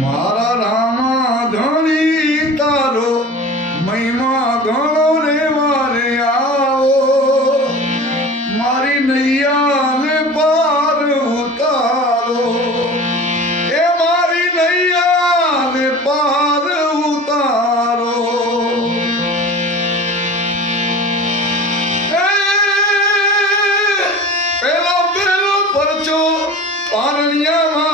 મારા રામા ધણી તારો મહિમા ઘણો રે મારે આવો મારી નૈયાને પાર ઉતારો એ મારી નૈયાને પાર ઉતારો પેલો પરચો પારણિયામાં